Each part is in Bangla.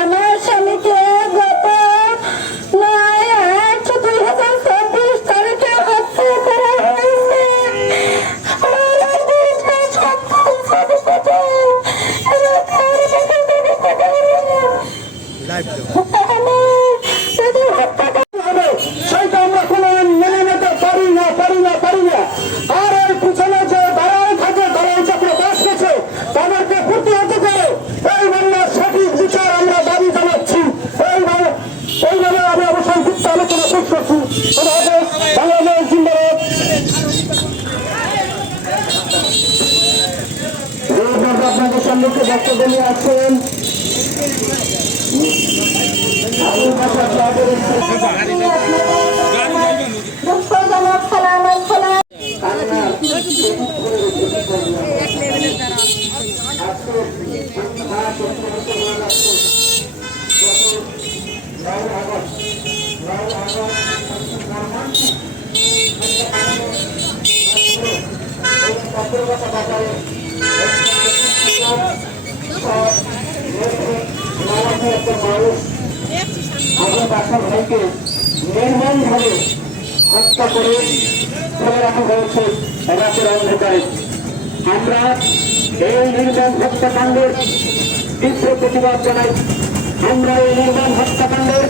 আমার স্বামীকে গত 9/8/2024 তারিখে হত্যা করা হয়েছে। সেইটা আমরা কোনো মেনে নিতে পারি না। আর এই পিছনে যে দাঁড়ায় থাকে দাঁড়ায় চক্র বাস করছে তাদেরকে প্রতিহত করে এই বাংলার সঠিক বিচার আমরা দাবি জানাচ্ছি। এইভাবে আমি অবশ্যই যুক্ত আলোচনা শেষ করছি। বাংলাদেশ জিন্দাবাদ। আপনাদের সম্মুখে বক্তব্য নিয়ে আসছেন আমার বাসা ভাইকে নির্মমভাবে হত্যা করে ফেলে রাখা হয়েছে রাতের অন্ধকারে। আমরা এই নির্মম হত্যাকাণ্ডের তীব্র প্রতিবাদ জানাই। আমরা এই নির্মম হত্যাকাণ্ডের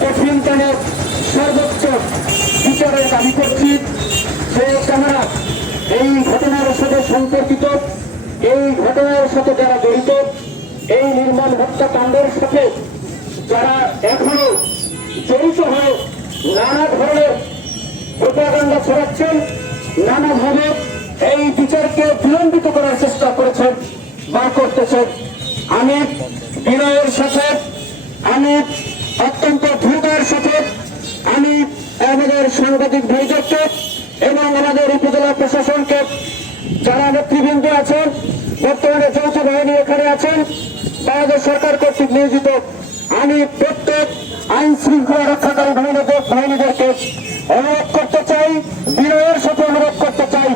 কঠিনতম সর্বোচ্চ বিচারের দাবি করছি। যে যারা এই ঘটনার সাথে সম্পর্কিত, এই ঘটনার সাথে যারা জড়িত, এই নির্মম হত্যাকাণ্ডের সাথে যারা এখনো জড়িত হয়ে নানা ধরনের প্রোপাগান্ডা ছড়াচ্ছেন, নানাভাবে এই বিচারকে বিলম্বিত করার চেষ্টা করেছেন বা করতেছেন, আমি বিনয়ের সাথে, আমি অত্যন্ত দ্রুতের সাথে আমি আমাদের সাংবাদিক ভাইদেরকে এবং আমাদের উপজেলা প্রশাসনকে, যারা নেতৃবৃন্দ আছেন, বর্তমানে যৌথ বাহিনী এখানে আছেন, বাংলাদেশ সরকার কর্তৃক নিয়োজিত, আমি প্রত্যেক আইন শৃঙ্খলা রক্ষাকারী বাহিনীদেরকে অনুরোধ করতে চাই, বিনয়ের সাথে অনুরোধ করতে চাই,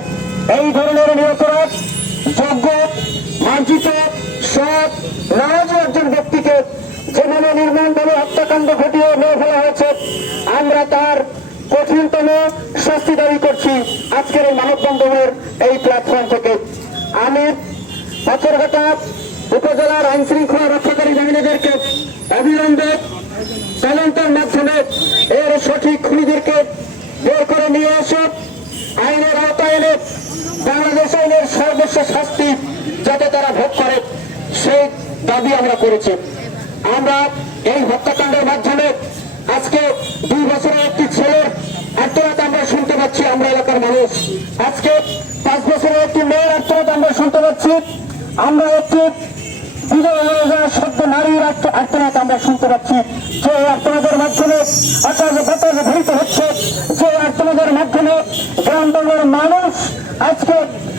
এই ধরনের নিরপরাধ যোগ্য মার্জিত সৎ নারাজ একজন ব্যক্তিকে যেভাবে নির্মমভাবে হত্যাকাণ্ড ঘটিয়ে নিয়ে ফেলা হয়েছে, আমরা তার কঠিনতম শাস্তি দাবি করছি আজকের এই মানববন্ধনের এই প্ল্যাটফর্ম থেকে। আমি পাথরঘাটা উপজেলার আইন শৃঙ্খলা রক্ষাকারী বাহিনীদেরকে অবিলম্বে তদন্তের মাধ্যমে এর সঠিক খুনিদেরকে বের করে নিয়ে এসে আইনের আওতায় এনে বাংলাদেশ আইনের সর্বোচ্চ শাস্তি যাতে তারা ভোগ করে সেই দাবি আমরা করেছি। আমরা এই হত্যাকাণ্ডের মাধ্যমে আজকে 2 বছরের একটি ছেলের আত্মহত্যা আমরা শুনতে পাচ্ছি, আমরা এলাকার মানুষ আজকে 5 বছরের একটি মেয়ের আত্মহত্যা আমরা শুনতে পাচ্ছি, আমরা একটি বিধবা হয়ে যাওয়া সদ্য নারীর আত্মহত্যা আমরা শুনতে পাচ্ছি। যে আত্মহত্যার মাধ্যমে বাতাসে ভরিত হচ্ছে, যে আত্মহত্যার মাধ্যমে গ্রাম বাংলার মানুষ আজকে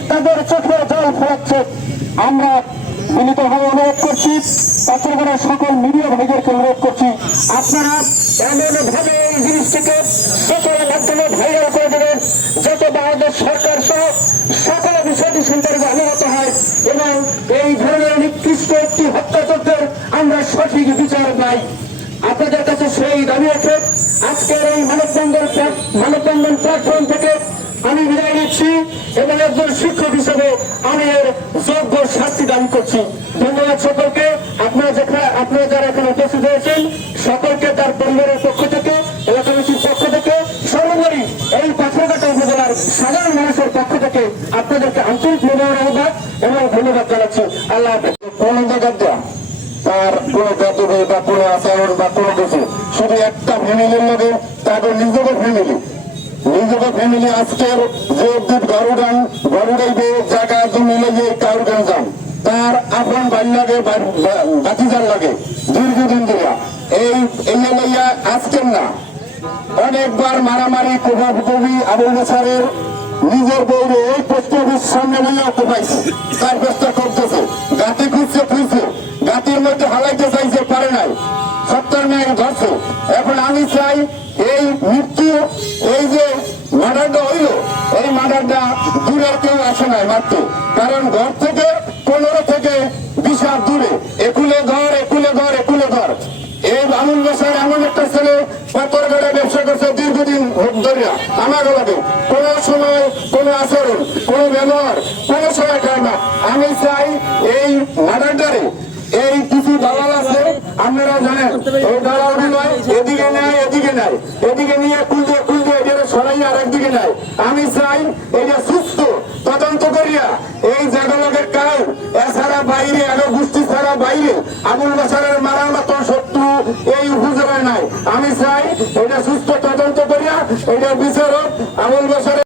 তাদের চোখে জল ফেলাচ্ছে। আমরা মিলিতভাবে অনুরোধ করছি, পাথরঘাটার সকল মিডিয়া ভাইদেরকে অনুরোধ করছি, আপনারা এমনভাবে এই জিনিসটিকে সোশ্যাল মাধ্যমে ভাইরাল করে দেবেন যাতে বাংলাদেশ সরকার সহ সকলে বিষয়টি সম্পর্কে অবগত হয় এবং এই ধরনের নিকৃষ্ট একটি হত্যাযজ্ঞের আমরা সঠিক বিচার পাই। আপনাদের কাছে সেই দাবি আছে। আজকের এই মানববন্ধন প্ল্যাটফর্ম থেকে আমি বিদায় নিচ্ছি এবং একজন শিক্ষক হিসেবে আমি এর যোগ্য শাস্তি দাবি করছি। ধন্যবাদ সকলকে। আপনারা যারা এখানে উপস্থিত হয়েছেন সকলকে তার পরিবারের পক্ষ থেকে, এলাকাবাসীর পক্ষ থেকে, সর্বোপরি এই পাথরঘাটা উপজেলার সাধারণ মানুষের পক্ষ থেকে আপনাদেরকে আন্তরিক মোবারকবাদ এবং ধন্যবাদ জানাচ্ছি। আল্লাহ হাফেজ। কোন জায়গা তার কোনো বেতনে বা কোনো আচরণ বা কোনো কিছু, শুধু একটা ফ্যামিলির মধ্যে তাদের নিজেদের ফ্যামিলি আজকের যে গরুড়াইবে জায়গা জমি লেগে কাউরগান যান, তার আপন বাড়ি লাগে বাতিজার লাগে দীর্ঘদিন ধরে এই লইয়া আজকের না, অনেকবার মারামারি কোভাবি আবুল বছরের নিজের বউরে এই পোস্ট অফিস সামনে লইয়া কোপাইছে, তার চেষ্টা করতেছে, গাতি খুঁজছে গাতির মধ্যে হালাইতে চাইছে, পারে নাই, 70 মেয়ে ধরছে। এখন আমি চাই এই মৃত্যু, এই যে মার্ডারটা হইল, এই মার্ডারটা দূরের কেউ আসে নাই মারতে, কারণ ঘর থেকে 15 থেকে ধরিয়া আমাকে লাগে কোনো সময় কোনো আচরণ কোনো ব্যবহার কোনো সময় খায় না। আমি চাই এই মার্ডারটারে এই কিছু দালাল আছে আপনারা জানেন, এই দালালটি নয় এদিকে নেয় এদিকে নেয়, এদিকে নিয়ে খুলতে খুলতে এটা সরাই আর একদিকে নেয়। আমি চাই এটা সুস্থ তদন্ত করিয়া এই জাগলকের কারণ এছাড়া বাইরে আরো গোষ্ঠী ছাড়া বাইরে আবুল বাশারের মারার মতো শত্রু এই উপজেলায় নাই। আমি চাই এটা সুস্থ তদন্ত করিয়া এটা বিচারক আবুল বাশারের